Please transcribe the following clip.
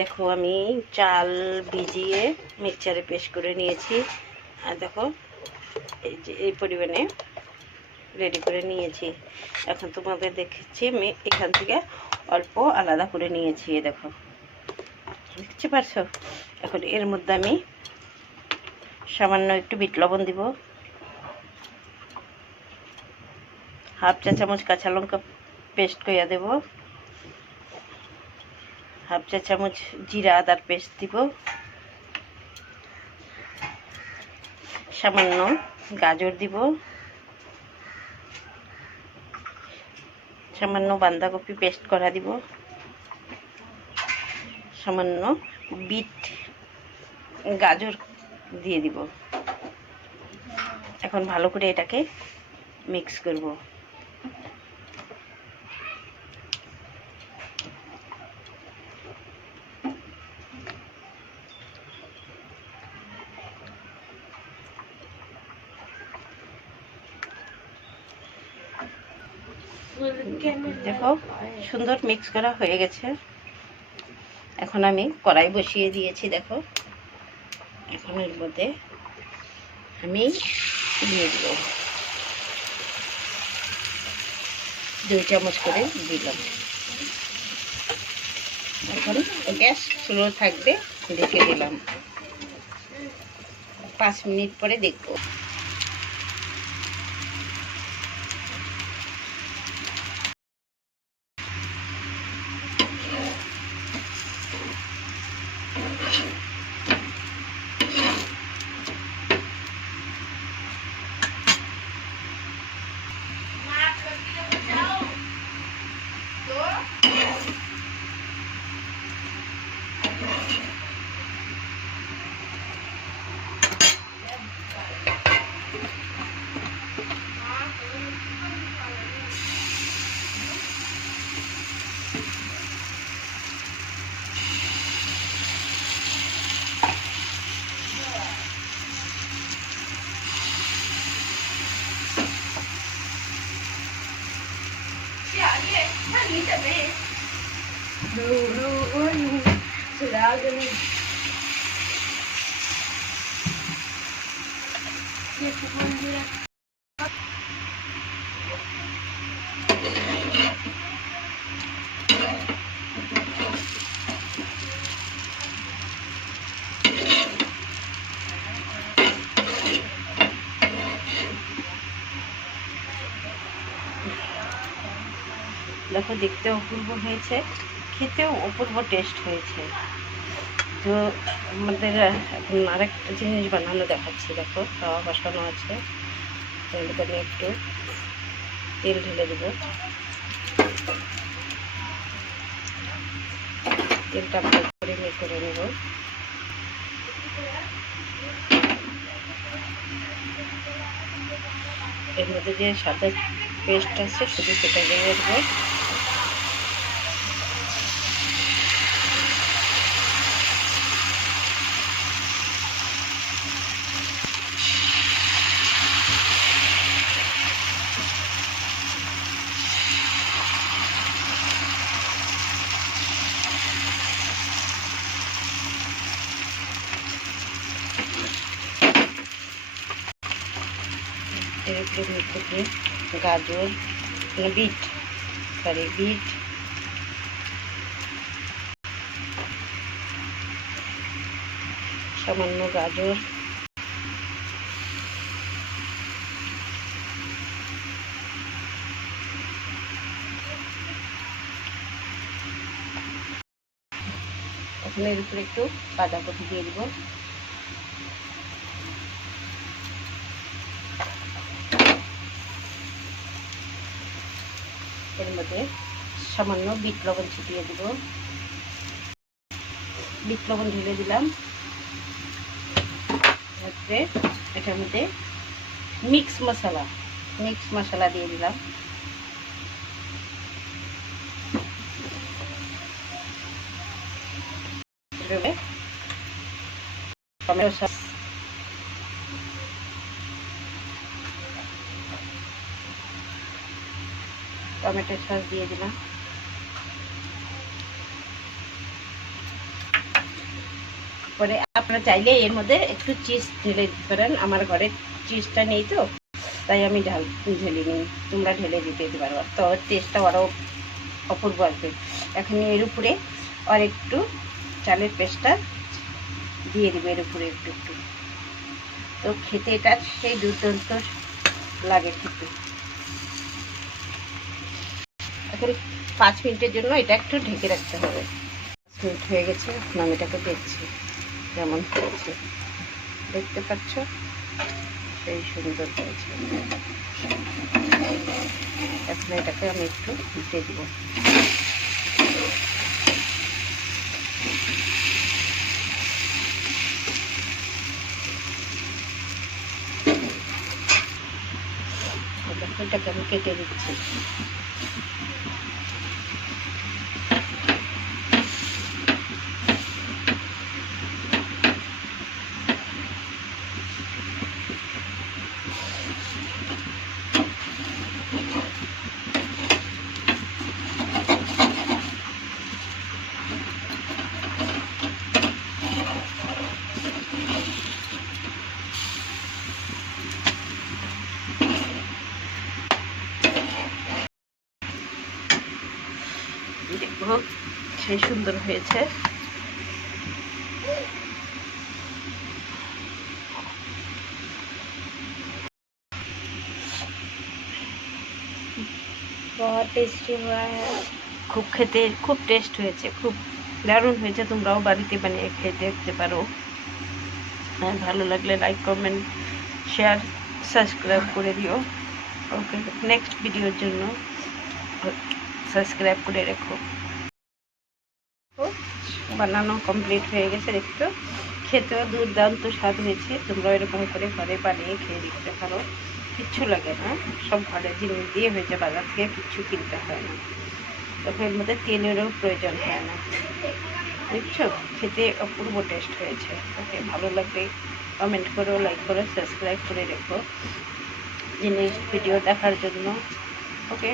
দেখো আমি চাল ভিজিয়ে মিক্সচারে পেস্ট করে নিয়েছি। আর দেখো এই যে এই পরিমাণে রেডি করে নিয়েছি। এখন তোমাদের দেখেছি আমি এখান থেকে অল্প আলাদা করে নিয়েছি। দেখো দেখতে পারছো? এখন এর মধ্যে আমি সামান্য একটু বিট লবণ দিব, হাফ চা চামচ কাঁচা লঙ্কা পেস্ট করে দেব, হাফ চা চামচ জিরা আদার পেস্ট দিব, সামান্য গাজর দিব, সামান্য বাঁধাকপি পেস্ট করা দিব, সামান্য বিট গাজর দিয়ে দিব। এখন ভালো করে এটাকে মিক্স করব। দেখো সুন্দর মিক্স করা হয়ে গেছে। এখন আমি কড়াই বসিয়ে দিয়েছি। দেখো এখন এর মধ্যে আমি দিয়ে দিব 2 চামচ করে দিলাম। এখন গ্যাস স্লো থাকবে, ঢেকে দিলাম। 5 মিনিট পরে দেখব। দেখো দেখতে অপূর্ব হয়েছে, খেতেও অপূর্ব টেস্ট হয়েছে। তো আমাদের এখন আরেকটা জিনিস বানানো দেখাচ্ছি। দেখো তাওয়া বসানো আছে, এর মধ্যে একটু তেল ঢেলে দেব। তেলটা ভালো করে করে নেব। এর মধ্যে যে সাদা পেস্ট আছে শুধু সেটা দিয়ে দেবো। এর মধ্যে গাজর বিট সামান্য গাজর, এখন এর উপরে একটু বাঁধাকপি দিয়ে দিব। এর মধ্যে সামান্য বিট লবণ ছিটিয়ে দিব। বিট লবণ ঢেলে দিলাম। তারপরে এটার মধ্যে মিক্স মশলা দিয়ে দিলাম। টমেটো সস, দিয়ে দিলাম। তারপরে আপনারা চাইলে এর মধ্যে একটু চিজ ঢেলে দিতে পারেন। আমার ঘরে চিজটা নেই তো, তাই আমি ঢেলে নিই। তোমরা ঢেলে দিতে পারো, তো টেস্টটা আরও অপূর্ব আসবে। এখন এর উপরে আর একটু চালের পেস্টটা দিয়ে দেবো এর উপরে একটু একটু। তো খেতে এটা সেই দুর্দান্ত লাগে খেতে। এখন 5 মিনিটের জন্য এটা একটু ঢেকে রাখতে হবে। 5 মিনিট হয়ে গেছে, আমি এটাকে দেখছি কেমন হয়েছে। দেখতে পাচ্ছ সেই সুন্দর হয়েছে। এখন এটাকে আমি একটু উল্টে দিব। এটাকে আমি কেটে দিচ্ছি। দেখো সেই সুন্দর হয়েছে। बहुत टेस्टी हुआ है। খুব খেতে খুব টেস্ট হয়েছে, খুব দারুণ হয়েছে। তোমরাও বাড়িতে বানিয়ে খেয়ে দেখতে পারো। আর ভালো লাগলে লাইক, কমেন্ট, শেয়ার, সাবস্ক্রাইব করে দিও। ওকে, নেক্সট ভিডিওর জন্য সাবস্ক্রাইব করে রেখো। বানানো কমপ্লিট হয়ে গেছে। দেখতো খেতেও দুর্দান্ত স্বাদ হয়েছে। তোমরা এরকম করে ঘরে বানিয়ে খেয়ে দেখতে পারো। কিচ্ছু লাগে না, সব ঘরের জিনিস দিয়ে হয়েছে। বাজার থেকে কিচ্ছু কিনতে হয় না, তখন এর মধ্যে তেলেরও প্রয়োজন হয় না। বুঝছো, খেতে অপূর্ব টেস্ট হয়েছে। ওকে, ভালো লাগলে কমেন্ট করো, লাইক করো, সাবস্ক্রাইব করে রেখো নেক্সট ভিডিও দেখার জন্য। ওকে।